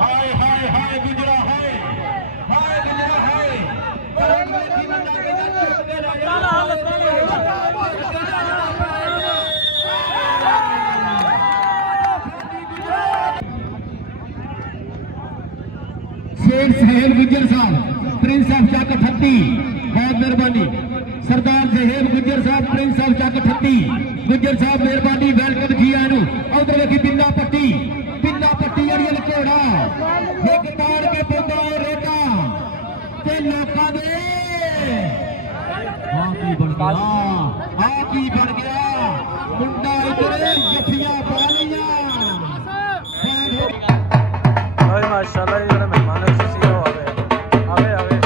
हाय हाय हाय गुजरा हाय हाय गुजरा हाय शेख साहेब गुजर साहब प्रिंस ऑफ चक 38 बहुत मेहरबानी सरदार साहेब गुजर साहब प्रिंस ऑफ चक 38 गुजर साहब मेहरबानी वेलकम जी आनू उधर देखी पिंडा पट्टी अड़ियल घोड़ा एक ताड़ के पोता और रेटा ते लोकां दे की बन गया मुंडा इधर जफियां पा लिया माशाल्लाह ये मेहमान खुशी हो आवे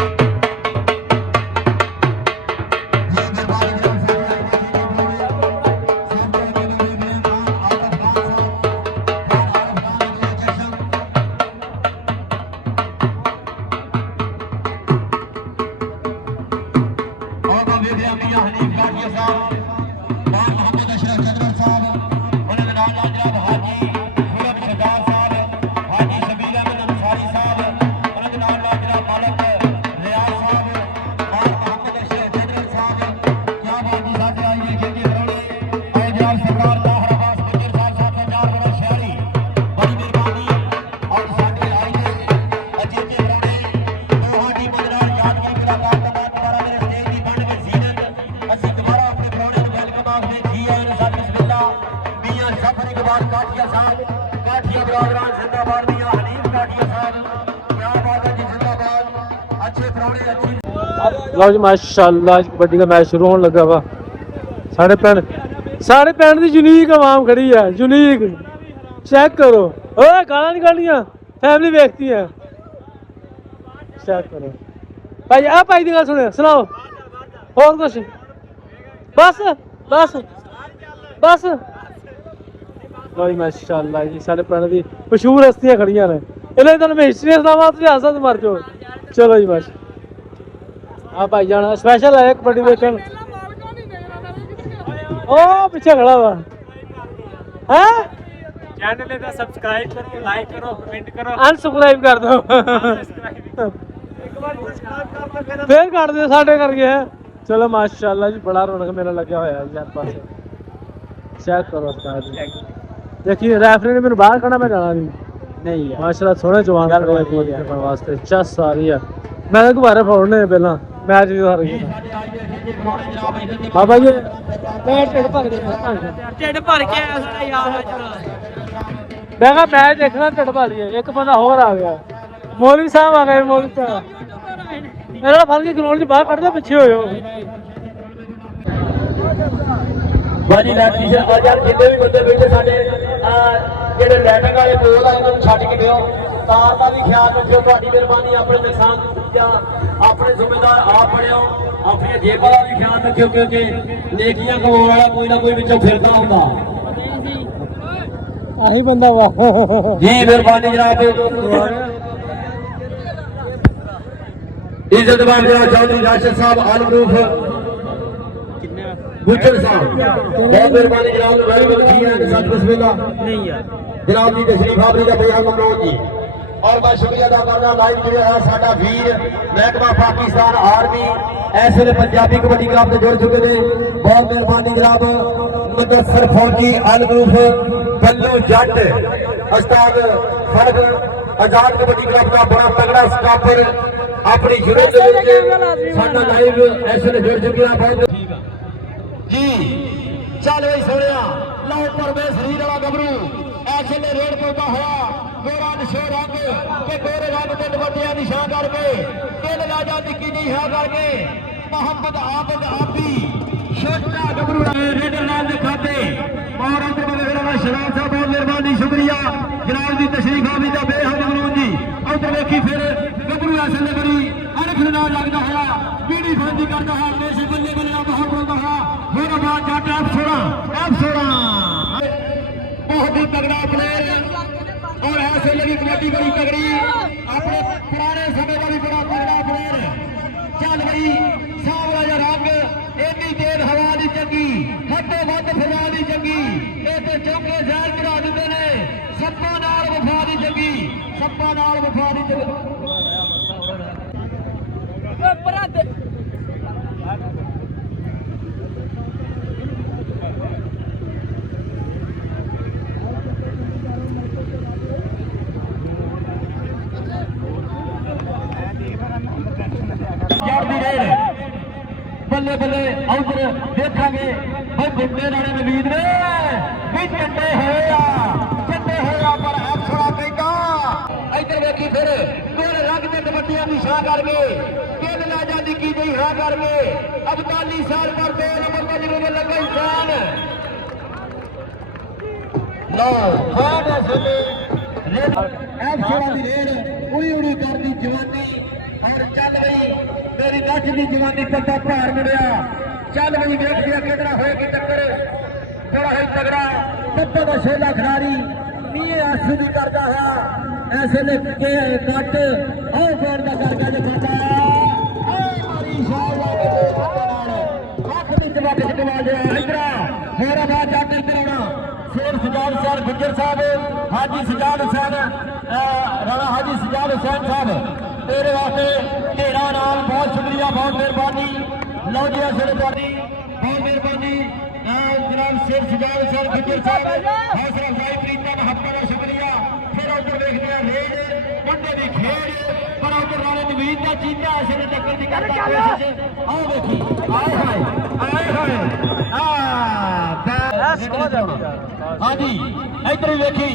लो जी माशाल्लाह कबड्डी का मैच शुरू होने लगा वा साढ़े पिंड की यूनीक आवाम खड़ी है यूनीक चेक करो ओए गाना नहीं काढ़नियां फैमिली देखती है चेक करो भाई आ भाई दी गल सुनाओ और कुछ बस लो जी माशाल्लाह जी साढ़े पिंड की मशहूर हस्तियां खड़ियां ने इन्हें तुहानूं मैं हिस्ट्री सुनावां तुसीं हस मर जाओ चलो जी माशा हाँ भाई जाना स्पेशल है कबड्डी देखने ओ पीछे खड़ा हुआ है चैनल को सब्सक्राइब करो लाइक करो कमेंट करो अनसब्सक्राइब कर दो फिर कर दो साढ़े करके है चलो माशाल्लाह जी बड़ा रौनक मेला लगा हुआ है यार पास चेक करो देखिए रेफरी ने मेरे बाहर करना मैं जाना नहीं माशाल्लाह सोहने जवान वास्ते चस आ रही है मैं दोबारा फोड़ने पहला मैच भी हार गया बाबा जी ढिड भर के आया सारा यार मैं कहा मैच देखना ढिड भर लिया एक बंदा होर आ गया मौलवी साहब आ गए मौलवी साहब मेरा फल के ग्राउंड से बाहर कट दो पिछे हो भाजी लैटी से और यार जितने भी बंदे बैठे साडे ਜਿਹੜੇ ਲੈਟਿੰਗ ਵਾਲੇ ਬੋਲ ਆ ਇਹਨਾਂ ਨੂੰ ਛੱਡ ਕੇ ਦਿਓ ਤਾਰ ਦਾ ਵੀ ਖਿਆਲ ਰੱਖਿਓ ਤੁਹਾਡੀ ਮਿਹਰਬਾਨੀ ਆਪਣੇ ਨੁਕਸਾਨ ਦੀ ਪੂਜਾ ਆਪਣੇ ਜ਼ਿੰਮੇਦਾਰ ਆਪ ਬਣਿਓ ਆਪਣੀਆਂ ਜੇਬਾਂ ਦਾ ਵੀ ਖਿਆਲ ਰੱਖਿਓ ਕਿਉਂਕਿ ਨੇਕੀਆਂ ਕਮਾਉਣ ਵਾਲਾ ਕੋਈ ਨਾ ਕੋਈ ਵਿੱਚੋਂ ਫਿਰਦਾ ਹੁੰਦਾ ਆਹੀ ਬੰਦਾ ਵਾ ਜੀ ਮਿਹਰਬਾਨੀ ਜਨਾਬ ਇੱਜ਼ਤਮਾਨ ਜਨਾਬ ਚੌਧਰੀ ਰਾਸ਼ਦ ਸਾਹਿਬ ਆਲਮਰੂਫ गुजर साहब बहुत मेहरबानी जनाब वेलकम जी है साथ बिस्मिल्लाह नहीं यार जनाब जी तशरीफ आवरी का बयान ममनून जी और मैं शुक्रिया अदा करना लाइव जुड़े है साडा वीर महकमा पाकिस्तान आर्मी इस वेले पंजाबी कबड्डी क्लब से जुड़ चुके हैं बहुत मेहरबानी जनाब मुदस्सर फौजी अलगरूफ बल्लू जट उस्ताद फर्क आजाद कबड्डी क्लब का बड़ा तगड़ा स्टाफर अपनी यूनिट साडा लाइव इस वेले जुड़ चुके हैं बहुत जी चल भाई सोने लो पर शरीर वाला गबरू ऐसे ने रेड पौधा होया गोरा निशो रंग के गोरे रंग के दुपट्टिया निशान करके दिल राजा निक्की जी है करके मोहम्मद आबद आपी छोटा गबरू रेड लाल ने खाते और अंदर मेरा शराब साहब बहुत मेहरबानी शुक्रिया जनाब की तशरीफ आवी का बेहद ममनून जी उधर देखी फिर गबरू ऐसे ने बड़ी अनख नाल लगता है पीढ़ी फांदी करता है देश बल्ले बल्ले बहुत बोलता है मेरा बात जाता F16 बहुत ही तगड़ा प्लेयर और ऐसे लगी कबड्डी बड़ी तगड़ी अपने पुराने समय का भी बड़ा तगड़ा प्लेयर चल गई सावला जा रंग एनी तेज हवा दी चंगी हटो वध फजा दी चंगी ये तो चौके जहर चढ़ा दिते ने सप्पा नाल वफा दी चंगी ਹੱਪਾ ਨਾਲ ਵਫਾ ਦੀ ਦੀ ਰੇਡ ਬੱਲੇ ਬੱਲੇ ਉਧਰ ਦੇਖਾਂਗੇ ਬਈ ਬੁੱਢੇ ਨਾਲੇ ਨਵੀਦ ਨੇ ਵੀ ਚੱਡੇ ਹੋਏ ਆ ਪਰ ਅਫਸਰਾ ਕਹਿੰਦਾ ਇੱਧਰ ਵੇਖੀ ਫਿਰ ਗੋਲ ਰੱਖ ਦੇ ਕਬੱਡੀਆਂ ਦੀ ਛਾਂ ਕਰਕੇ ਕਿੰਨ ਲੈ ਜਾਂਦੀ ਕੀ ਗਈ ਹਾਂ ਕਰਕੇ 45 ਸਾਲ ਪਰ 2 ਨੰਬਰ ਤੇ ਜਦੋਂ ਲੱਗਾ ਇਨਸਾਨ ਲੋ ਫਾੜ ਸੁਣੇ ਰੇਡ ਅਫਸਰਾ ਦੀ ਰੇਡ ਉਈ ਉੜੀ ਕਰਦੀ ਜਵਾਨੀ और चल गई मेरी नच की जवानी कदा भार मुड़िया चल गई वेख लिया कितना होएगी टक्कर बड़ा ही तगड़ा टप्पे का छेला खिलाड़ी नीए आसू भी करता है ऐसे ने के कट और पैर का करके जो खाता मारी हक भी जवाब कमा गया इधरा मेरा बात जाकर कराना शेर सजाद सर गुज्जर साहब हाजी सजाद हुसैन राणा हाजी सजाद हुसैन साहब तेरे वास्ते तेरा नाम बहुत शुक्रिया बहुत मेहरबानी लो जी असर बहुत मेहरबानी जनाब शेर सजाद सर गुज्जर साहब हौसला अफजाई प्रीता का हफ्ता का शुक्रिया फिर उधर देखते हैं रेड मुंडे की खेड़ पर उधर राणे नवीद का चीता ऐसे टक्कर की करता कोशिश आओ देखी आए हाय हाँ जी इधर ही देखी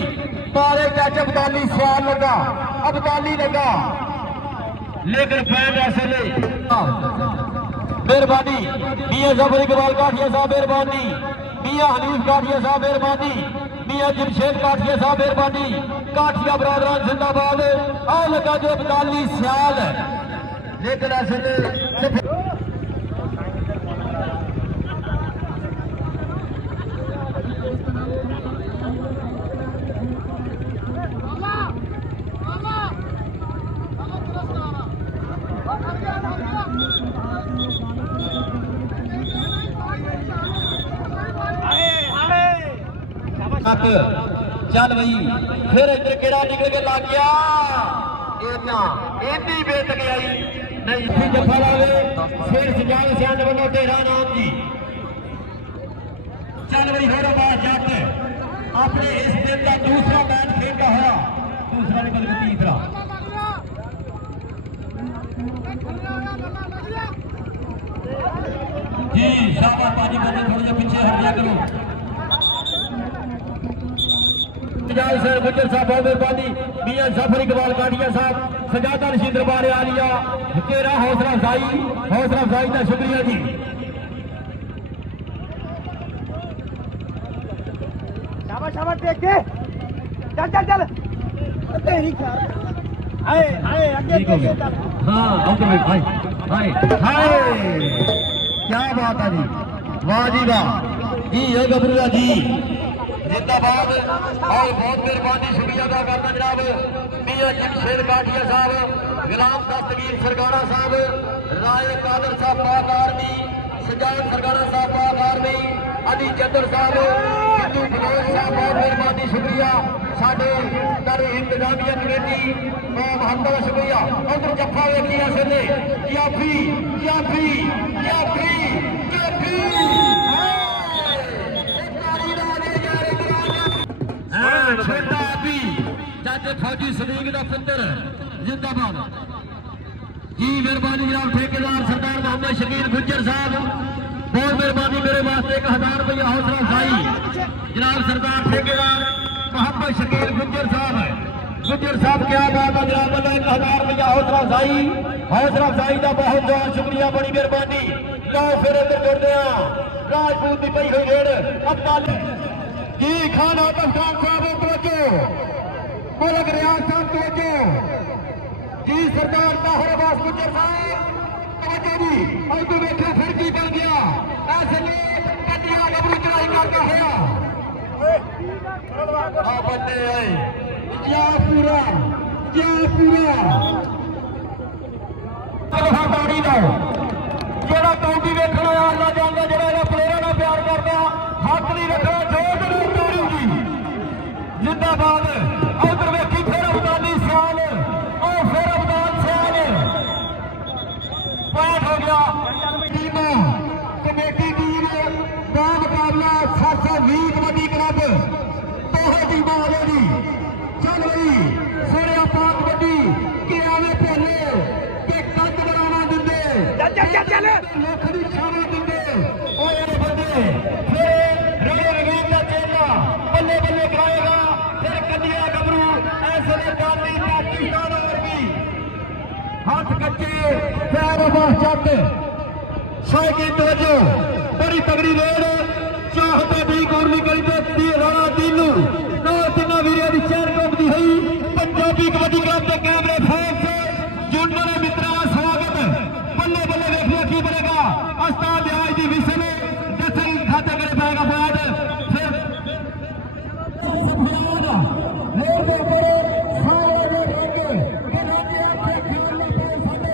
तारे कैच अबदाली सियाल लगा अबदाली लगा लेकिन फैन ऐसे मेहरबानी मियाँ जफर इकबाल काठिया साहब मेहरबानी मियाँ हनीफ काठिया साहब मेहरबानी मियाँ जमशेद काठिया साहब मेहरबानी काठिया बरादरान जिंदाबाद आ लगा जो 45 साल लेकिन ऐसे चल भाई फिर इधर केड़ा निकल के लग गया इतनी बेत गया नहीं जफा लावे फिर सजाद सियान बनो तेरा नाम जी चल भाई हो बात जट अपने इस दिन का दूसरा मैच खेलता हुआ दूसरा निकल के तीसरा जी शाबाश पाजी बंदे थोड़े जे पीछे हट जा करो सर गुज्जर साहब बहुत मेहरबानी मियाँ जफर इकबाल काठिया साहब सजादा रशीद दरबार आलिया तेरा हौसला अफजाई का शुक्रिया जी शाबाश देख के चल तेरी हाँ हाय क्या बात है जी वाह जी वाह जी है गबरूला जी जिंदाबाद और बहुत मेहरबानी शुक्रिया अदा करना जनाब मियाँ जमशेद काठिया साहब गुलाम दस्तगीर सरगाना साहब राय कादर साहब पाक आर्मी सजाद सरगाना साहब पाक आर्मी अली चंदर साहब सिद्धू फिरोज साहब बहुत मेहरबानी शुक्रिया साढ़े दर इंतजामिया कमेटी बहुत बड़ा शुक्रिया उधर जफा वेखी ऐसे जाफी छोटा भी चाचे फौजी सलीक का पुत्र जिंदाबाद जी मेहरबानी जनाब ठेकेदार सरदार मोहम्मद शकील गुज्जर साहब बहुत मेहरबानी मेरे वास्ते 1000 रुपया हौसला अफजाई जनाब सरदार ठेकेदार मोहम्मद शकील गुज्जर साहब क्या बात है जनाब 1000 रुपया हौसला अफजाई का बहुत बहुत शुक्रिया बड़ी मेहरबानी लो फिर इधर जुड़ते हैं राजपूत की पई हुई रेड जी खान आतम खान साहब तवज्जो मुल्क रियाज साहब तवज्जो जी सरदार ताहिर अब्बास गुज्जर साहब तवज्जो जी और तो देखा फिर की बन गया ऐसे में कटिया गबरू चढ़ाई करता है आ बंदे आए क्या पूरा ताड़ी दो जेड़ा कौंटी वेखना यार ना जाता जेड़ा प्लेयर ना प्यार करता हक नहीं रखना जो जिंदाबाद उधर वेखी फिर अफगानी सियाल ਸੋਹਣਿਆ ਪਾਕ ਵੱਡੀ ਕਿ ਆਵੇ ਭੋਲੇ ਕਿ ਕੱਦ ਬਣਾਵਾ ਦਿੰਦੇ ਚੱਲ ਲੱਖ ਦੀ ਛਾਵਾ ਦਿੰਦੇ ਓਏ ਬੰਦੇ ਫਿਰ ਰੋੜੇ ਰਗੀਨ ਦਾ ਚੇਲਾ ਬੱਲੇ ਬੱਲੇ ਕਰਾਏਗਾ ਫਿਰ ਕੰਨਿਆ ਗੱਭਰੂ ਐਸੇ ਦੇ ਗਾਂਧੀ ਪਾਕਿਸਤਾਨ ਵਰਗੀ ਹੱਥ ਕੱਚੇ ਪੈਰ ਬਾਹ ਚੱਕ ਸਾਈਕੀ ਤਵੱਜੋ ਬੜੀ ਤਗੜੀ ਰੇਡ ਚਾਹਤਾ ਦੀ ਗੋਰਲੀ ਗਲੀ ਤੇ ਤੀ ਰਾਣਾ ਦੀਨੂ ਨਾਲ ਤਿੰਨਾਂ ਵੀਰਾਂ ਦੀ ਚੈਨ ਘੁੰਮਦੀ ਹੋਈ ਪੰਜਾਬੀ ਕਬੱਡੀ ਕਲੱਬ ਦੇ ਕੈਮਰੇ ਫੈਨਸ ਜੁੜਨ ਵਾਲੇ ਮਿੱਤਰਾਂ ਦਾ ਸਵਾਗਤ ਬੱਲੇ ਬੱਲੇ ਵੇਖਿਆ ਕੀ ਬਣੇਗਾ ਉਸਤਾਦ ਆਜ ਦੀ ਵਿਸਲ ਦੱਸਣ ਖਾਤੇ ਕਰੇ ਪਾਏਗਾ ਬਾਅਦ ਫਿਰ ਸਫਿਆਨ ਮੋਰ ਦੇ ਉੱਪਰ ਸਾਰੇ ਦੇ ਰੰਗ ਕਿ ਰਾਜੇ ਆਖੇ ਖੇਲ ਨਹੀਂ ਪਏ ਸਾਡੇ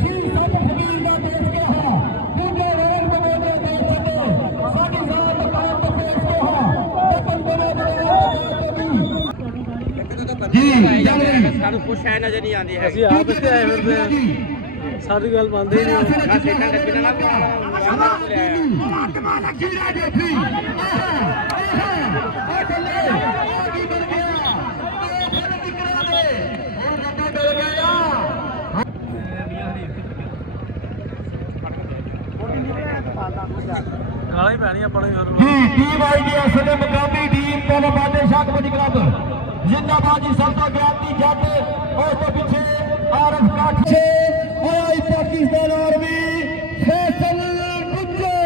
ਸ਼ੀਰ ਸਭ ਫਕੀਰ ਦਾ ਦੇਸ਼ ਕੇ ਹਾਂ ਦੂਜੇ ਰੰਗ ਦੇ ਦੇ ਸਾਡੇ ਸਾਡੀ ਜ਼ਾਤ ਕਾਇਮ ਤੇ ਪੇਸ਼ ਕੇ ਹਾਂ ਲੇਕਿਨ ਬੜੇ ਬੜੇ ਜੀ ਜਲਦੀ ਸਾਨੂੰ ਕੁਛ ਹੈ ਨਜ਼ਰ ਨਹੀਂ ਆਉਂਦੀ ਹੈ ਅਸੀਂ ਆਪ ਇੱਥੇ ਆਏ ਫਿਰਦੇ ਆ ਸਾਡੀ ਗੱਲ ਮੰਨਦੇ ਹੀ ਨਹੀਂ ਆ ਸੇਟਾਂ ਦੇ ਬਿਨਾਂ ਨਾ ਕਮਾਲ ਖੀਰਾ ਜੇਫੀ ਆ ਚੱਲੇ ਕੀ ਬਣ ਗਿਆ ਫਿਰ ਟਿਕਰਾ ਦੇ ਹੁਣ ਗੱਡੀ ਮਿਲ ਗਿਆ ਗਾਲਾਂ ਹੀ ਪੈਣੀਆਂ ਆਪਾਂ ਨੂੰ ਯਾਰ ਜੀ ਟੀਮ ਆਈ ਜੀ ਅਸਲੇ ਮੁਕਾਮੀ ਟੀਮ ਤੋਂ ਬਾਦਸ਼ਾਹ ਕਬੱਡੀ ਕਲੱਬ ਜਿੰਦਾਬਾਦ ਜੀ ਸਭ ਤੋਂ ਗਿਆਤੀ ਜੱਟ ਉਸ ਤੋਂ ਪਿੱਛੇ ਆਰਫ ਕਾਠੇ ਹੋਇਆ ਪਾਕਿਸਤਾਨ ਆਰਮੀ ਫੈਸਲ ਗੁੱਜਰ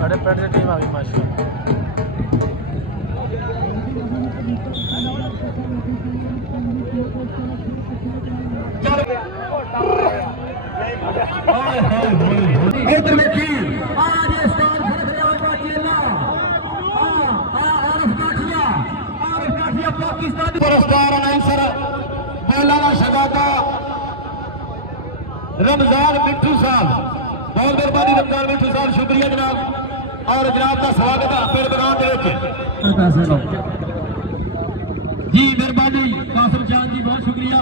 ਸਾਡੇ ਪਿੰਡ ਦੀ ਟੀਮ ਆ ਗਈ ਮਾਸ਼ਾਅੱਲਾ इधर देखिए आज ये स्टार फरखलिया का चेला आरफ काठिया पाकिस्तान पुरस्कार अनाउंसर मौलाना शहजादा रमजान मिठू साहब बहुत मेहरबानी रमजान मिठू साहब शुक्रिया जनाब और जनाब का स्वागत है पेड़ मैदान जी मेहरबानी कासिम चांद जी बहुत शुक्रिया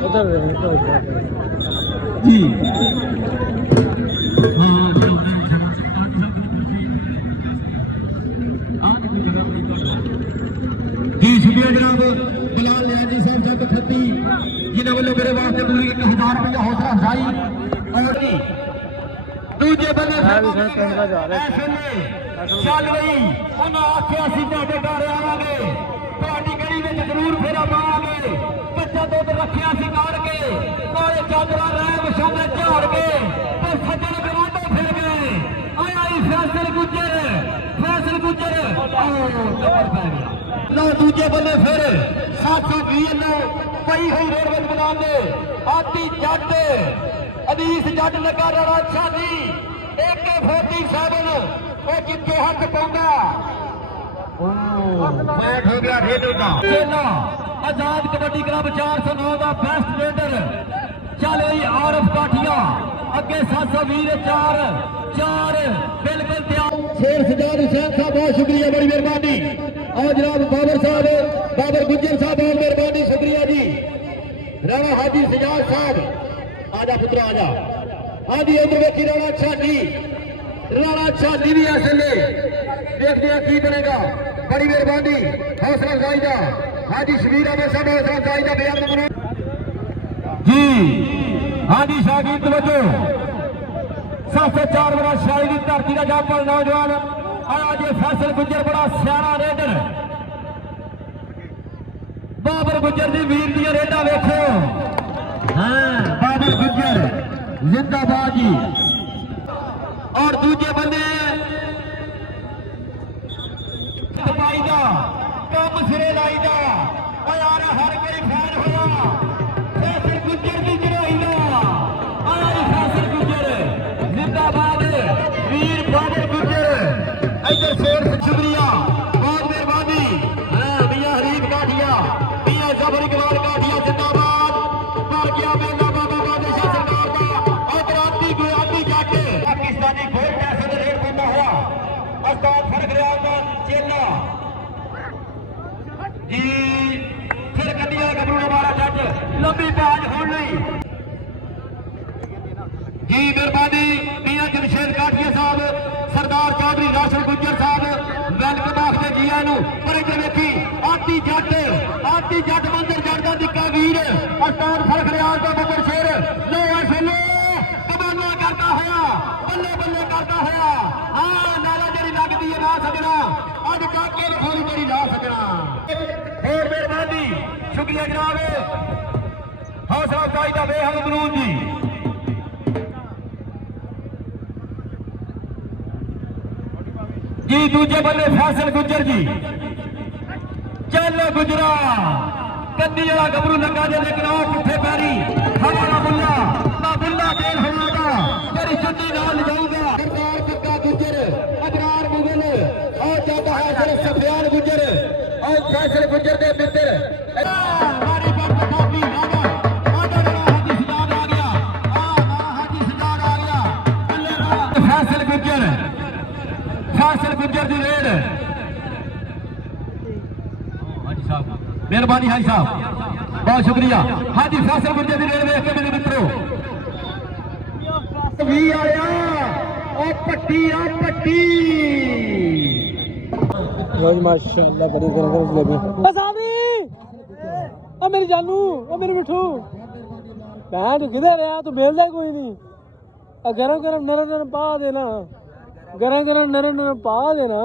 उधर जी जी शुक्रिया जनाब बिलाल लियाजी साहब जब 38 जिन्होंने वालों मेरे वास्ते पूरी 1000 रुपया हौसला अफजाई और दूजे बंदे चल रही उन्हें आख्या सी तुहाडे घर आवांगे तुहाडी गली विच जरूर फेरा पावांगे बच्चा दुध रखिया सी काड़ के काले चादरा रह विछाने झाड़ के तो सज्जन गवांडो फिर गए आई फैसल गुजर लो दूजे बल्ले फिर 720 लो पई हुई रेलवे मैदान ने आती जट अदीस जट लगा रहा शादी AK-47 वो जितने हक पाऊंगा बैठ हो गया रेडर का चेला आजाद कबड्डी क्लब 409 का बेस्ट रेडर चल रही आरफ काठिया अगे 720 चार बिल्कुल तैयार शेर सजाद हुसैन साहब बहुत शुक्रिया बड़ी मेहरबानी और जनाब बाबर गुज्जर साहब बहुत मेहरबानी शुक्रिया जी राणा हाजी सजाद साहब आजा पुत्र आजा हाँ जी उधर देखी राणा छाती भी ऐसे ले देखते हैं की बनेगा बड़ी मेहरबानी हौसला अफजाई का हाजी शबीर अहमद साहब हौसला अफजाई का बयान जी हाँ जी शागिर्द तवज्जो 704 बड़ा शाही की धरती का जापल नौजवान आज ये फैसल गुज्जर बड़ा सियाना रेडर बाबर गुज्जर जी वीर दी रेडा वेखो हाँ बाबर गुज्जर जिंदाबाद जी और दूजे बंदे सफाई का कम सिरे लाई का यार हर कोई फैन होया फैसल गुज्जर की चढ़ाई का आई फैसल गुज्जर जिंदाबाद वीर बाबर गुज्जर इधर शेर शुक्रिया बहुत मेहरबानी हाँ मियां हरीफ काठिया मियां जबर इकबाल ਲੰਬੀ ਬਾਜ ਹੋਣ ਲਈ ਜੀ ਮਿਹਰਬਾਨੀ ਮੀਆਂ ਜਮਸ਼ੇਦ ਕਾਠੀਆ ਸਾਹਿਬ ਸਰਦਾਰ ਚੌਧਰੀ ਰਾਸ਼ਨ ਗੁੱਜਰ ਸਾਹਿਬ ਵੈਲਕਮ ਆਖਦੇ ਜੀਆਂ ਨੂੰ ਪਰ ਇੱਧਰ ਵੇਖੀ ਆਤੀ ਜੱਟ ਮੰਦਰ ਜੱਟ ਦਾ ਨਿੱਕਾ ਵੀਰ ਅਸਤਾਨ ਫਰਖਰਿਆਲ ਦਾ ਬੱਬਰ ਸ਼ੇਰ ਲੈ ਆ ਛੱਲੋ ਕਮਾਨਾ ਕਰਦਾ ਹੋਇਆ ਬੱਲੇ ਬੱਲੇ ਕਰਦਾ ਹੋਇਆ ਹਾਂ ਨਾਲਾ ਜਿਹੜੀ ਲੱਗਦੀ ਹੈ ਨਾ ਸਜਣਾ ਅੱਜ ਕਾਕੇ ਲਖੋਰੀ ਜਿਹੜੀ ਨਾ ਸਜਣਾ ਹੋਰ ਮਿਹਰਬਾਨੀ ਸ਼ੁਕਰੀਆ ਜਨਾਬ ਹੌਸਲਾ ਅਫਜ਼ਾਈ ਦਾ ਬੇਹੱਦ ਮਰੂਦ ਜੀ ਜੀ ਦੂਜੇ ਬੱਲੇ ਫੈਸਲ ਗੁੱਜਰ ਜੀ ਚੱਲ ਗੁਜਰਾ ਕੰਦੀ ਵਾਲਾ ਗੱਭਰੂ ਲੱਗਾ ਜੇ ਲੇਕਿਨ ਉਹ ਪੁੱਠੇ ਪੈਰੀ ਹਮਾਰਾ ਬੁੱਲਾ ਖੇਲ ਹਵਾ ਦਾ ਤੇਰੀ ਚੁੰਨੀ ਨਾਲ ਲਿਜਾਊਗਾ ਸਰਦਾਰ ਪੱਕਾ ਗੁੱਜਰ ਅਬਰਾਰ ਮੁਗਲ ਉਹ ਜਾਂਦਾ ਹੈ ਸਿਰ ਸਫਿਆਨ ਗੁੱਜਰ ਉਹ ਫੈਸਲ ਗੁੱਜਰ ਦੇ ਮਿੱਤਰ ਮਾਰੀ ਬੱਟ ਕਾਫੀ ਆਗਾ ਆਡਾ ਜਿਹੜਾ ਹਾਜੀ ਸਜਾਦ ਆ ਗਿਆ ਹਾਜੀ ਸਜਾਦ ਆ ਗਿਆ ਬੱਲੇ ਫੈਸਲ ਗੁੱਜਰ ਦੀ ਰੇਡ ਹਾਜੀ ਸਾਹਿਬ ਮਿਹਰਬਾਨੀ ਹਾਜੀ ਸਾਹਿਬ ਬਹੁਤ ਸ਼ੁਕਰੀਆ ਹਾਜੀ ਫੈਸਲ ਗੁੱਜਰ ਦੀ ਰੇਡ ਵੇਖ ਕੇ ਮੇਰੇ ਮਿੱਤਰੋ ਵੀ ਆਇਆ ਉਹ ਪੱਟੀ रोज माशाल्लाह बड़ी गरम जलेबी साबरी ओ मेरी जानू ओ मेरे मिठू भैन किधर है तू मिलदा कोई नहीं गरम गरम नरम पा देना गरम गरम नरम पा देना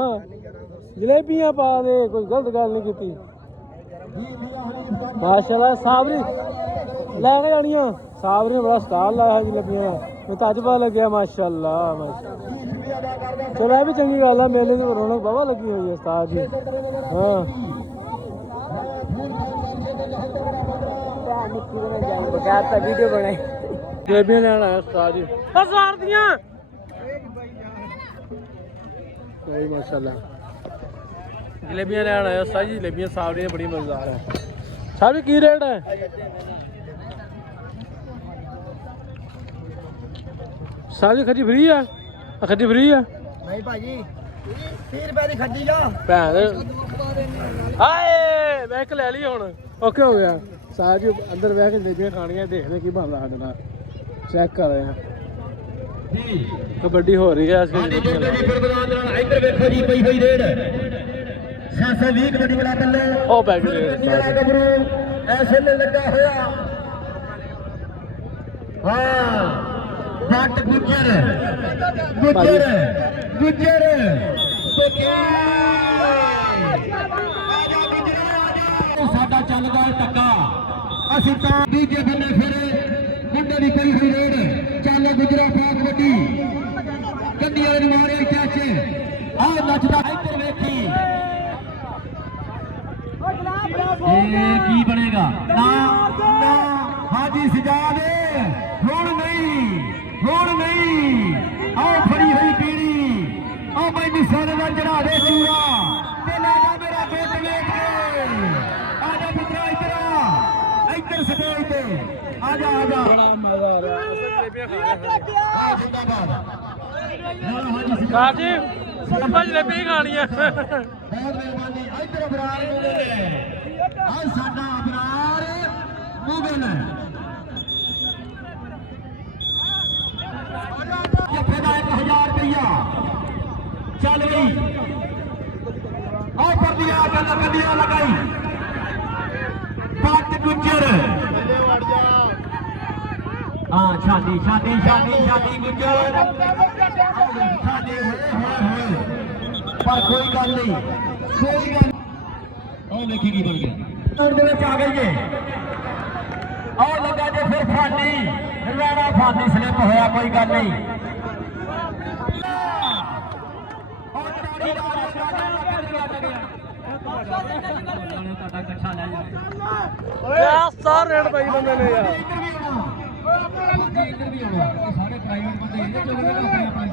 जलेबियां पा दे कोई गलत गल नहीं की माशाल्लाह साबरी लैके जानियां साबरी ने बड़ा स्टाल लाया जलेबियां मैं तो अज पता लग्या माशाल्लाह चलो यह भी चंगी गल है मेले की रौनक बाबा लगी हुई है उस्ताद जी हाँ वीडियो बनाई जलेबियां लेना आया उस्ताद जी माशाल्लाह जलेबियां लेना आया उस्ताद जी जलेबियां सावरी बड़ी मजेदार है सावरी की रेट है सावरी खरी फ्री है खड्डी फ्री है नहीं भाजी 30 रुपए की खड्डी जा भैन हाए मैं एक ले ली हुण ओके हो गया सारा जी अंदर बह के जलेबियां खानियां देखने की बनदा साडे नाल चेक कर रहे हैं कबड्डी हो रही है ਇੱਧਰ ਵੇਖੋ ਜੀ ਪਈ ਹੋਈ ਰੇਡ 720 ਕਬੱਡੀ ਵਾਲਾ ਬੱਲੇ ਉਹ ਬੈਗ ਰੇਡ ਗੱਭਰੂ ਐਸੇ ਨੇ ਲੱਗਾ ਹੋਇਆ ਹਾਂ ਜੱਟ ਗੁੱਜਰ ਸਾਡਾ ਚੱਲਦਾ ਟੱਕਾ ਅਸੀਂ ਤਾਂ ਦੂਜੇ ਬੰਨੇ ਫਿਰ ਮੁੰਡੇ ਦੀ ਪਈ ਹੋਈ ਰੇਡ ਚੱਲ ਗੁਜਰਾ ਪਾ ਕਬੱਡੀ ਕੰਡੀ ਵਾਲੇ ਨੂੰ ਮਾਰਿਆ ਚਾਚੇ ਆਹ ਨੱਚਦਾ ਇੱਧਰ ਵੇਖੀ ਇਹ ਕੀ ਬਣੇਗਾ ਨਾ ਹਾਜੀ ਸਜਾਦ ਹੁਣ ਨਹੀਂ ਆਓ ਫੜੀ ਹੋਈ ਪੀੜੀ ਆਓ ਬਈ ਨਿਸ਼ਾਨੇ ਦਾ ਚੜਾ ਦੇ ਚੂਰਾ ਤੇ ਲੈ ਜਾ ਮੇਰਾ ਬੇਟ ਵੇਖ ਕੇ ਆ ਜਾ ਪੁੱਤਰਾ ਇੱਧਰ ਸਟੇਜ ਤੇ ਆ ਜਾ ਬੜਾ ਮਜ਼ਾ ਆ ਰਿਹਾ ਜਲੇਬੀਆਂ ਖਾ ਹਾਜੀ ਸਾਹਿਬ ਜੀ ਆਪਾਂ ਜਲੇਬੀ ਖਾਣੀ ਆ ਬਹੁਤ ਮਿਹਰਬਾਨੀ ਇੱਧਰ ਅਬਰਾਰ ਮੁਗਲ ਆ ਸਾਡਾ ਅਬਰਾਰ ਮੁਗਲ ਜੱਫੇ ਦਾ 1000 ਰੁਪਇਆ ਚੱਲ ਗਈ ਆਹ ਪਰਦੀਆਂ ਕੰਦੀਆਂ ਲਗਾਈ ਪੱਟ ਗੁੱਜਰ ਹਾਂ ਛਾਦੀ ਗੁੱਜਰ ਛਾਦੀ ਹੋਏ ਪਰ ਕੋਈ ਗੱਲ ਨਹੀਂ ਉਹ ਦੇਖੀ ਕੀ ਬਣ ਗਿਆ ਦੇ ਵਿੱਚ ਆ ਗਈ ਜੇ ਆਹ ਲੱਗਾ ਜੇ ਫਿਰ ਫਾਨੀ ਸਲਿੱਪ ਹੋਇਆ ਕੋਈ ਗੱਲ ਨਹੀਂ ਸਾਰ ਰੇਟ ਪਾਈ ਬੰਦੇ ਨੇ ਯਾਰ ਸਾਰੇ ਪ੍ਰਾਈਵੇਟ ਬੰਦੇ ਇਹਦੇ ਚੋਂ ਆਪਣੇ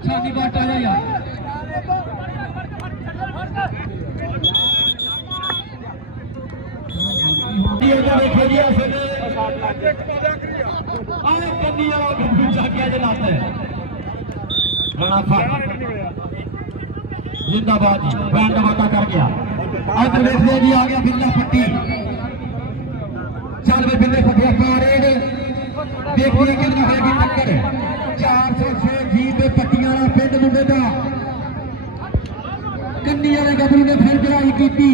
ਛਾਤੀ ਬਾਟ ਆ ਜਾ ਯਾਰ ਦੇਖੋ ਜੀ ਅਸਲ ਆਹ ਕੰਨੀ ਵਾਲਾ ਗੱਭਰੂ ਚੱਕਿਆ ਜੇ ਲੱਤ ਰਾਣਾ ਫਾਟ ਜਿੰਦਾਬਾਦ ਜੀ ਬੈਂਡ ਵਾਟਾ ਕਰ ਗਿਆ ਇੱਧਰ ਵੇਖਦੇ ਜੀ ਆ ਗਿਆ ਬਿੱਲਾ ਪੱਟੀ ਦੇਖੀਏ ਕਿੰਨਾ ਹੋਏਗੀ ਟੱਕਰ 406 ਜੀ ਦੇ ਪੱਟੀਆਂ ਵਾਲਾ ਪਿੰਡ ਮੁੰਡੇ ਦਾ ਕੰਨੀ ਵਾਲੇ ਗੱਭਰੂ ਨੇ ਫਿਰ ਚੜਾਈ ਕੀਤੀ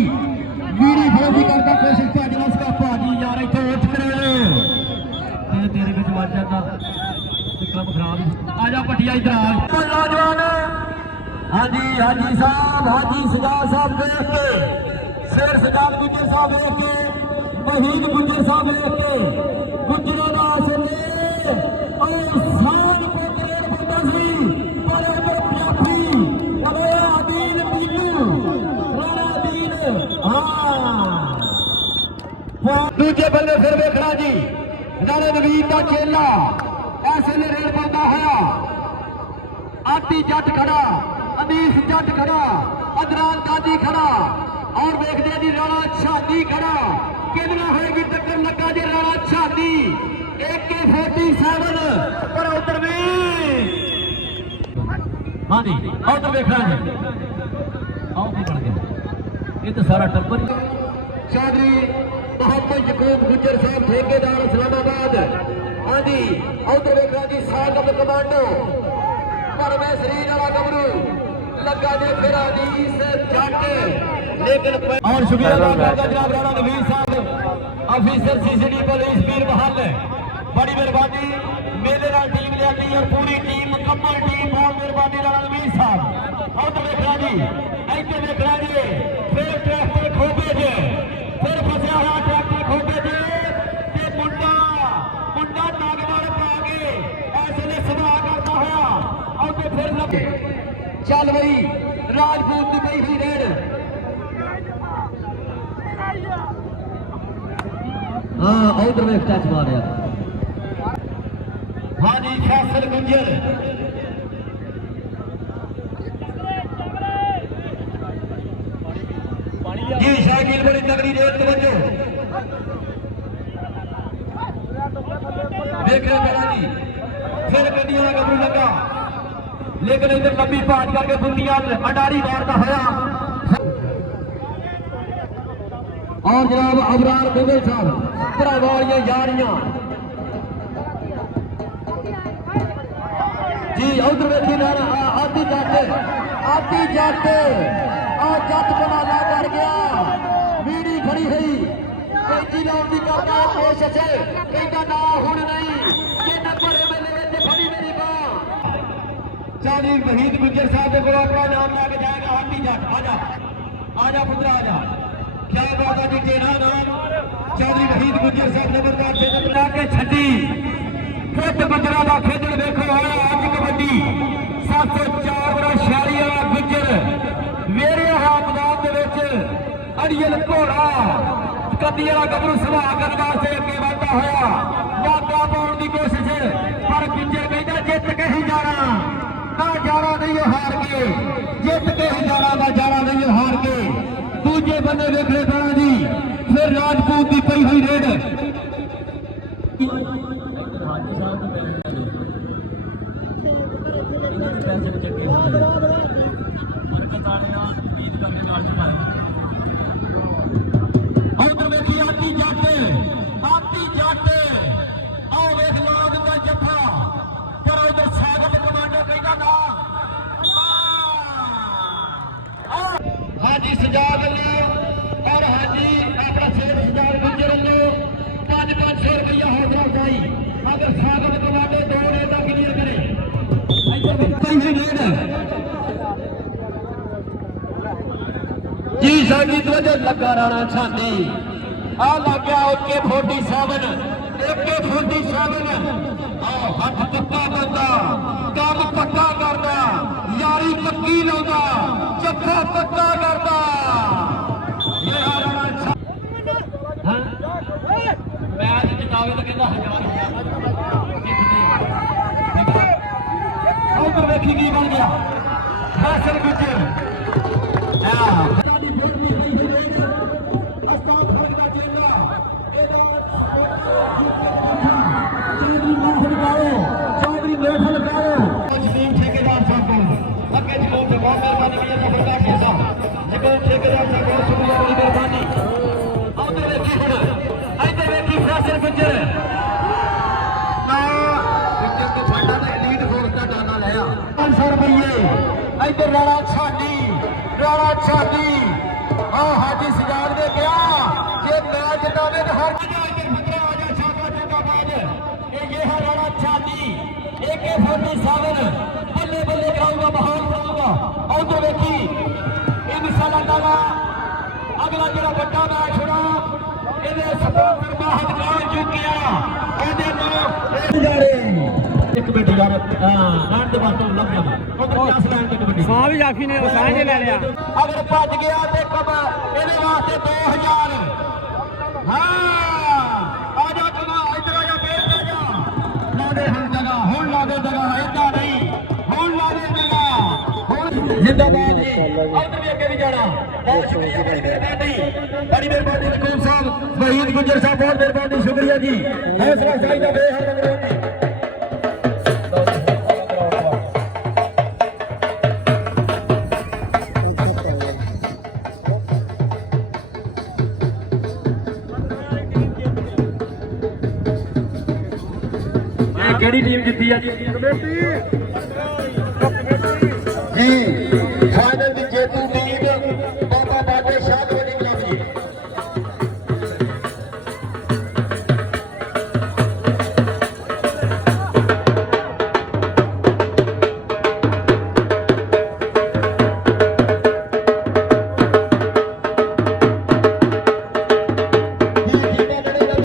ਵੀਰੀ ਫੌਜੀ ਕਰਦਾ ਕੋਸ਼ਿਸ਼ ਭਾਜੀ ਨੂੰ ਉਸਕਾ ਭਾਜੀ ਯਾਰ ਇੱਥੇ ਉੱਠ ਕਰੇ ਤੇਰੇ ਵਿੱਚ ਵੱਜ ਜਾਂਦਾ ਕੰਮ ਖਰਾਬ ਆ ਜਾ ਪੱਟੀਆਂ ਇਧਰ ਆ ਨੌਜਵਾਨ ਹਾਂਜੀ ਹਾਜੀ ਸਾਹਿਬ ਹਾਜੀ ਸਜਾਦ ਸਾਹਿਬ ਦੇਖ ਕੇ ਸ਼ੇਰ ਸਜਾਦ ਗੁੱਜਰ ਸਾਹਿਬ ਦੇਖ ਕੇ ਮਹੀਦ ਗੁੱਜਰ ਸਾਹਿਬ ਦੇਖ ਕੇ ਗੁੱਜਰਾਂ ਦਾ ਆਸਰੇ ਉਹ ਸਾਨ ਕੋ ਕਰੇੜ ਬੰਦਾ ਸੀ ਪਰ ਉਧਰ ਪਿਆਫੀ ਬੜਿਆ ਦੀਨ ਪੀਲੂ ਰਾਣਾ ਦੀਨ ਹਾਂ ਦੂਜੇ ਬੰਦੇ ਫਿਰ ਵੇਖਣਾ ਜੀ ਨਾਲੇ ਨਵੀਨ ਦਾ ਚੇਲਾ ਐਸੇ ਨੇ ਰੇਡ ਪਾਉਂਦਾ ਹੋਇਆ ਆਦੀ ਜੱਟ ਖੜਾ ਅਨੀਸ ਜੱਟ ਖੜਾ ਅਦਰਾਨ ਦਾਦੀ ਖੜਾ ਔਰ ਵੇਖਦੇ ਜੀ ਰਾਣਾ ਛਾਤੀ ਖੜਾ ਕਿੰਨਾ ਹੋਏਗੀ ਟੱਕਰ ਲੱਗਾ ਜੇ ਰਾਣਾ ਛਾਤੀ AK-47 ਪਰ ਉਧਰ ਵੀ ਹਾਂਜੀ ਉਧਰ ਵੇਖਣਾ ਜੀ ਆਓ ਕੀ ਬਣ ਗਿਆ ਇਹ ਤਾਂ ਸਾਰਾ ਟੱਬਰ ਚੌਧਰੀ ਮੁਹੰਮਦ ਯਕੂਬ ਗੁੱਜਰ ਸਾਹਿਬ ਠੇਕੇਦਾਰ ਇਸਲਾਮਾਬਾਦ ਹਾਂਜੀ ਉਧਰ ਵੇਖਣਾ ਜੀ ਸਾਗਮ ਕਮਾਂਡੋ ਪਰ ਮੈਂ ਸਰੀਰ ਵਾਲਾ ਗੱਭਰੂ ਲੱਗਾ ਜੇ ਫਿਰ ਅਨੀਸ ਜੱਟ लेकिन और शुक्रिया अदा करता जनाब राणा नवीर साहब ऑफिसर सीसीडी पुलिस वीर महल बड़ी मेहरबानी मेरे नाल टीम लिया और पूरी टीम मुकम्मल टीम बहुत मेहरबानी राणा नवीर साहब और देखना जी ऐसे देखना जी फिर ट्रैक्टर खोपे जे फिर फसया हुआ ट्रैक्टर खोपे जे ते मुंडा नागवाल पा के ऐसे ने सभा करता हुआ और फिर लगे चल भाई राजपूत की पई हुई रेड हाँ उधर में टच मारे हाँ जी फैसल गुंजर जी शाकिल बड़ी तगड़ी रेत तवज्जो देख रहे मेरा जी फिर गड्डियां गबरू लगा लेकिन इधर लंबी पाट करके बुंदियां अडारी मारता होया और जनाब अबरार दुबे साहब भरावालियां यारियां जी उधर देखी आधी जट आ जट बनाना कर गया मीड़ी खड़ी हुई कैंची लाउन की करता कोशिश कहता ना हुण नहीं कि भरे मेले में खड़ी मेरी मां चाली वहीद गुज्जर साहब को अपना नाम लेके जाएगा आधी जट आजा पुत्र आजा क्या बात है जी तेरा नाम चौधरी वहीद गुज्जर साहब ने बरकार से बना के छड्डी फिट गुजरा का खेजल देखो आया अज कबड्डी 704 बड़ा शहरी वाला गुज्जर मेरे मैदान अड़ियल घोड़ा कदी वाला गबरू सभा करने वास्ते अगे बढ़ता होया मौका पाने की कोशिश पर गुज्जर कहता जित के ही जाना ना जाना नहीं हार के जित के ही जाना ना जाना नहीं हार के दूजे बंदे देखने पैना जी फिर राजपूत की पई हुई रेड उधर देखी आती जाते आओ वेख लोग का जफा पर उधर स्वागत कमांडो कहता ना हाजी सजाद और हाजी अपना शेर सजाद गुजर लो 500 रुपया हौसला अफजाई अगर स्वागत कमांडो 2 रेट का क्लियर करे जी साडी तवज्जो लगा राणा छाती आ लग गया AK-47 आओ हथ पक्का करदा काम पक्का करदा यारी पक्की लाउंदा जफ्फा पक्का करदा ये राणा हां मैच जितावे तो कहंदा 1000 उधर देखी की बन गया फैसल गुजर ਇੱਧਰ ਰਾਣਾ ਛਾਲੀ ਆ ਹਾਜੀ ਸਜਾਦ ਨੇ ਕਿਹਾ ਜੇ ਮੈਚ ਜਿਤਾਵੇ ਤਾਂ ਹਰ ਜਗ੍ਹਾ ਇੱਧਰ ਫਤਰਾ ਆ ਜਾ ਛਾਪਾ ਜਿੰਦਾਬਾਦ ਇਹ ਹੈ ਰਾਣਾ ਛਾਲੀ AK-47 ਬੱਲੇ ਬੱਲੇ ਕਰਾਊਗਾ ਬਹਾਲ ਕਰਾਊਗਾ ਉਧਰ ਵੇਖੀ ਇਹ ਮਿਸਾਲਾਂ ਦਾ ਅਗਲਾ ਜਿਹੜਾ ਵੱਡਾ ਮੈਚ ਹੋਣਾ ਇਹਦੇ ਸਪੋਰਟਰ ਬਾਹਰ ਜਾ ਚੁੱਕਿਆ ਇਹਦੇ ਨਾਲ ਜਾ ਰਹੇ ਇੱਕ ਮਿੰਟ ਯਾਰ ਲਾਈਨ ਦੇ ਬਾਤੋਂ ਲੱਗ ਜਾਣਾ ਉਧਰ ਕਿਸ ਲਾਈਨ ਤੇ ਕਬੱਡੀ ਸਾਹ ਵੀ ਜਾਫੀ ਨੇ ਸਾਂਝੇ ਲੈ ਲਿਆ ਅਗਰ ਭੱਜ ਗਿਆ ਤੇ ਇਹਦੇ ਵਾਸਤੇ 2000 ਹਾਂ ਆ ਜਾ ਕਮਾ ਇੱਧਰ ਆ ਜਾ ਬੇਟ ਜਾ ਲਾ ਦੇ ਹੁਣ ਜਗ੍ਹਾ ਹੁਣ ਲਾ ਦੇ ਜਗ੍ਹਾ ਏਦਾਂ ਨਹੀਂ ਹੁਣ ਲਾ ਦੇ ਜਗ੍ਹਾ ਹੁਣ ਜਿੰਦਾਬਾਦ ਜੀ ਉਧਰ ਵੀ ਅੱਗੇ ਵੀ ਜਾਣਾ ਬਹੁਤ ਸ਼ੁਕਰੀਆ ਬੜੀ ਮਿਹਰਬਾਨੀ ਸਕੂਲ ਸਾਹਿਬ ਵਹੀਦ ਗੁੱਜਰ ਸਾਹਿਬ ਬਹੁਤ ਮਿਹਰਬਾਨੀ ਸ਼ੁਕਰੀਆ ਜੀ ਹੌਸਲਾ ਚਾਹੀਦਾ ਬੇਹੱਦ ਮਿਹਰਬਾਨੀ ਕਿਹੜੀ ਟੀਮ ਜਿੱਤੀ ਆ ਜੀ ਜੀ